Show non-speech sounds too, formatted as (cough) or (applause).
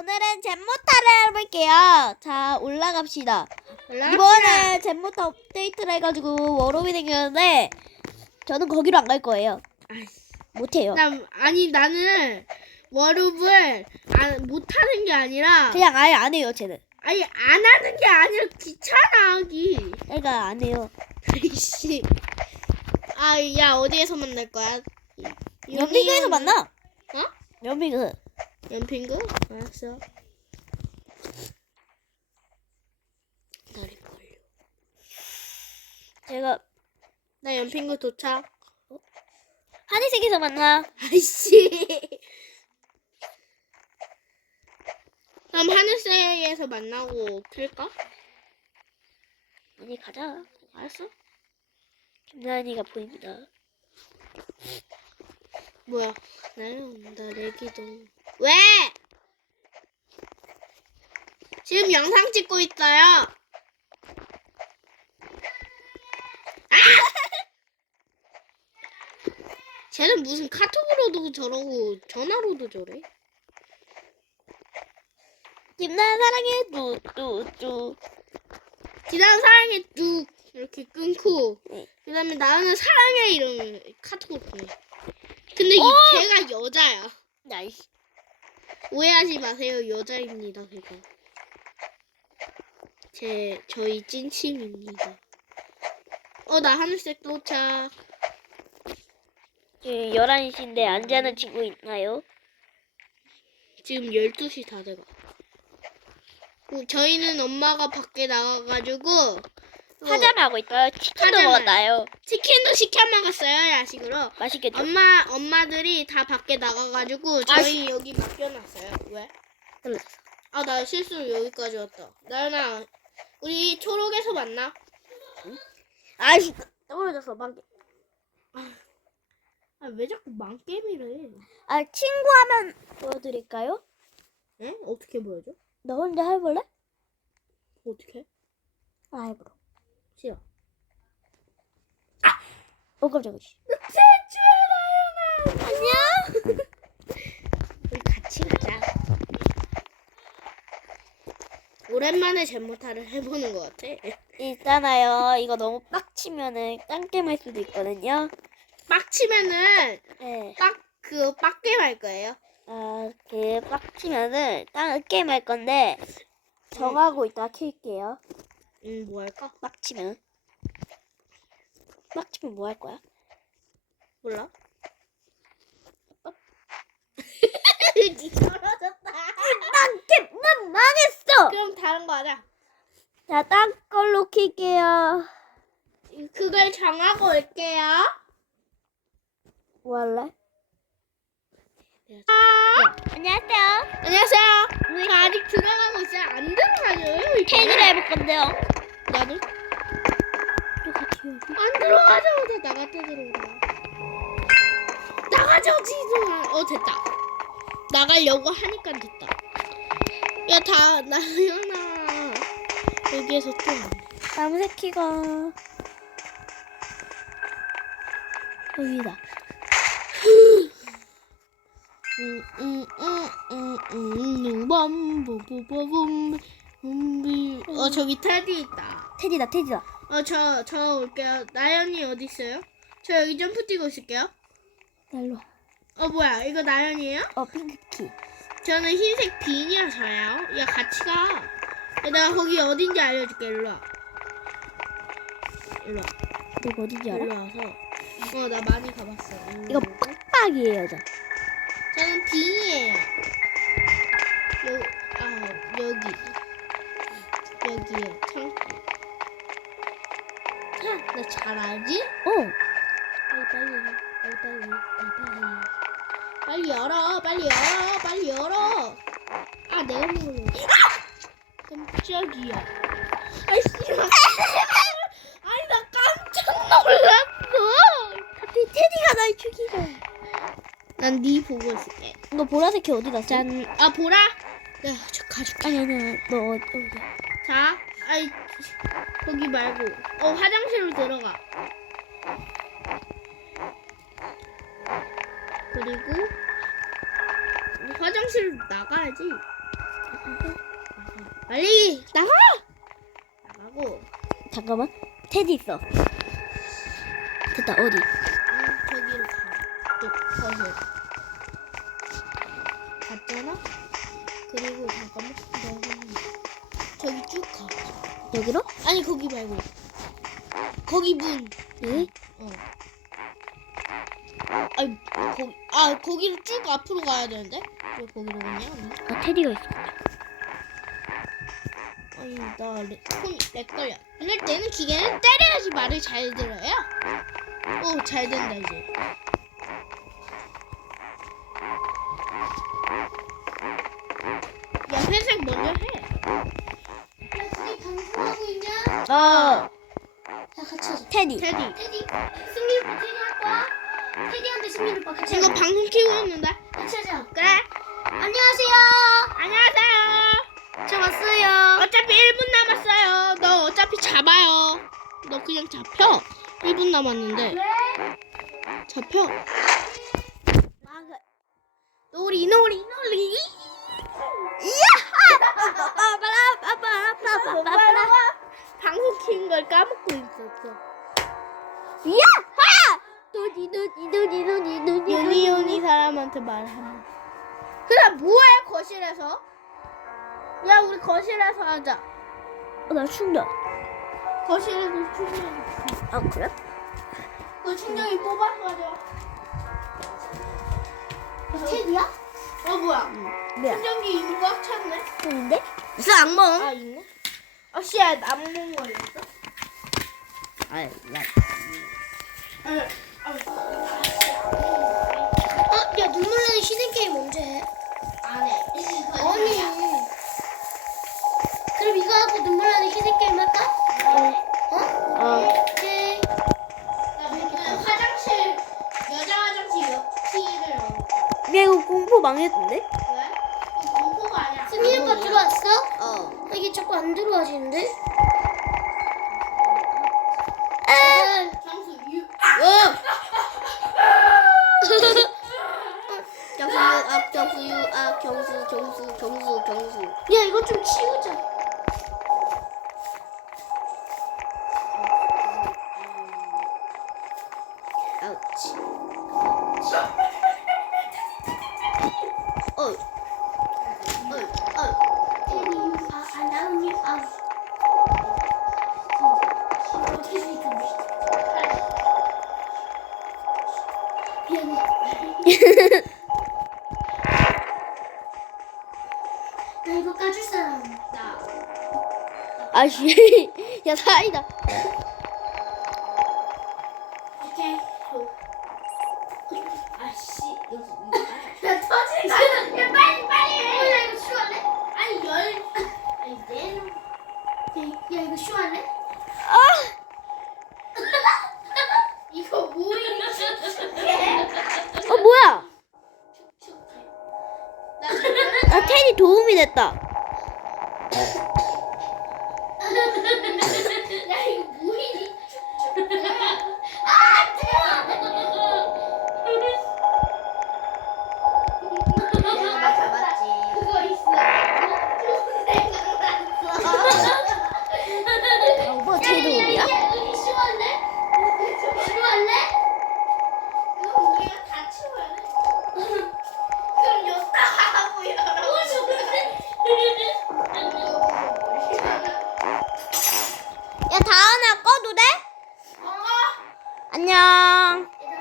오늘은 잼모타를 해볼게요. 자, 올라갑시다. 이번에 잼모타 업데이트를 해가지고 워로비 생겼는데 저는 거기로 안 갈 거예요. 못해요. 나 아니 나는 워룹을 안, 못하는 게 아니라 그냥 아예 안 해요, 쟤는. 아니 안 하는 게 아니라 귀찮아 하기. 애가 안 해요. 씨. 아 야 어디에서 만날 거야? 연빙그에서 만나. 어? 연빙그. 연핑구? 알았어. 기다릴걸요. 제가 나 연핑구 도착. 하늘색에서 만나. 아이씨. 그럼 하늘색에서 만나고 클까? 언니 가자. 알았어. 김나은이가 보입니다. 뭐야? 날아온다 내기도. 왜? 지금 영상 찍고 있어요. 아! (laughs) 쟤는 무슨 카톡으로도 저러고 전화로도 저래? 김나은 사랑해. 뚜뚜뚜. 지난 사랑해 뚝 이렇게 끊고 네. 그 다음에 나는 사랑해 이러면 카톡을 보내. 근데 이 걔가 여자야. 나이스. 오해하지 마세요. 여자입니다. 그거. 제 저희 찐친입니다. 어 나 하늘색 도착. 지금 11시인데 안 자는 친구 있나요? 지금 12시 다 돼가. 그, 저희는 엄마가 밖에 나가가지고 또 파자마 하고 있어요. 치킨도 파자마. 먹었나요? 치킨도 시켜 먹었어요 야식으로. 맛있겠죠? 엄마 엄마들이 다 밖에 나가가지고 저희 여기 맡겨놨어요. 왜? 떨어졌어. 아 나 실수로 여기까지 왔다. 나연아 우리 초록에서 만나. 아이씨, 떨어졌어, 방금. 아왜 자꾸 망게임이래? 아, 친구 하면 보여드릴까요? 에? 어떻게 보여줘? 너 혼자 해볼래? 어떻게? 아, 해보러. 싫어. 어, 깜짝이야. 나연아. 안녕. (laughs) 우리 같이 가자. 오랜만에 잼모타를 해보는 것 같아. 있잖아요. 이거 너무 빡치면은 딴게임 할 수도 있거든요. 빡치면은 네. 빡그 빡게임 할 거예요. 아, 그 빡치면은 딴 게임 할 건데 정하고 있다가 킬게요. 음 뭐 할까? 빡치면. 빡치면 뭐 할 거야? 몰라. (laughs) 니 떨어졌다. 난 게임, 난 망했어! 그럼 다른 거 하자. 자, 딴 걸로 킬게요. 그걸 정하고 올게요. 뭐 할래? 아, 안녕하세요. 안녕하세요. 저 아직 들어가고 있어요. 안 들어가죠? 테니를 해볼 건데요. 나도 또 같이 해야지. 안 들어가자마자 나갔다 들어온다. 나가자지도 않- 어 됐다. 나가려고 하니까 됐다. 야 다 나연아 여기에서 또. 남새끼가 여기다. 어 저기 테디 있다. 테디다, 테디다. 어저저 올게요. 나연이 어디 있어요? 저 여기 점프 뛰고 있을게요. 날로. 와. 어 뭐야 이거 나연이에요? 어, 핑크키. 저는 흰색 비니어서요. 야 같이 가. 야, 내가 거기 어딘지 알려줄게. 일로 와. 일로 와. 이거 어딘지 일로 알아? 와서. 어나 많이 가봤어. 일로 이거. 빡빡이에요, 저. 저는 비니예요. 여, 아 여기. 여기요 창고. 나잘 알지? 어. 빨리 빨리 빨리 빨리 빨리 빨리 빨리 열어 빨리 열어 빨리 열어. 아 내가 먹을래 깜짝이야. 아이씨 난 네 보고 있을게 너 보라색이 어디 갔어? 짠 아 보라 내가 저 가줄게 아니, 아니, 너 어디? 자 아이 거기 말고 어 화장실로 들어가 그리고 화장실로 나가야지 빨리 나가. 나가고. 잠깐만. 테디 있어. 됐다. 어디? 응, 저기로 가. 쭉 거기. 갔잖아. 그리고 잠깐만. 너는 저기 쭉 가. 여기로? 아니 거기 말고. 거기 문. 네. 어. 아니 거기 아 거기로 쭉 앞으로 가야 되는데 왜 거기로 가냐? 언니? 아 테디가 있어. 아니 나손렉 걸려. 이럴 때는 기계는 때려야지 말을 잘 들어요. 오 잘 된다 이제. 야 회색 먼저 해. 야, 둘이 방송하고 있냐? 어. 자, 같이 하자. 테디. 테디. 테디, 승리 오빠 테디 할 거야? 테디한테 승리 오빠 같이 하자. 방송 키고 있는데. 같이 하자. 그래. 안녕하세요. 안녕하세요. 저 왔어요. 어차피 1분 남았어요. 너 어차피 잡아요. 너 그냥 잡혀. 1분 남았는데. 왜? 잡혀. 놀이 놀이 놀이. 방송 킨걸 까먹고 있었어. 야하! 놀이 놀이 놀이 놀이 놀이 요니 요니 사람한테 말하면. 그래 뭐해 거실에서? 야 우리 거실에서 하자. 어, 나 충전. 거실에서 충전. 아 그래? 너 충전기 뽑아서 가져. 테디야? 어 뭐야? 뭐야? 충전기 이거 꽉 찼네. 근데 무슨 악몽? 아 있네. 아 씨야 남은 거 있어? 아, 야. 응. 아, 어, 야, 눈물 나는 히든 게임 언제 해? 안 해. 아니. 그럼 이거 하고 눈물 나는 히든 게임 할까? 어? 어. 오케이. 나그 화장실 여자 화장실 옆 티를 넣어. 아니야. 승리 오빠 들어왔어? 어. 아, 이게 자꾸 안 들어와지는데? 아. 장수 유. 어. 경수 아 경수 아 경수 경수 경수 경수. 야, 이거 좀 치우자. 까줄 사람. 나. 아씨. 야 사이다. 오케이. 아씨, 나 터진다. 야, 빨리, 빨리 해. 어, 나 이거 쇼할래? 아니 열. 아니 내는. 야, 이거 쇼할래? 아. (laughs) 이거 뭐야? 어 뭐야? 나아 테디 도움이 됐다. Oh. (laughs)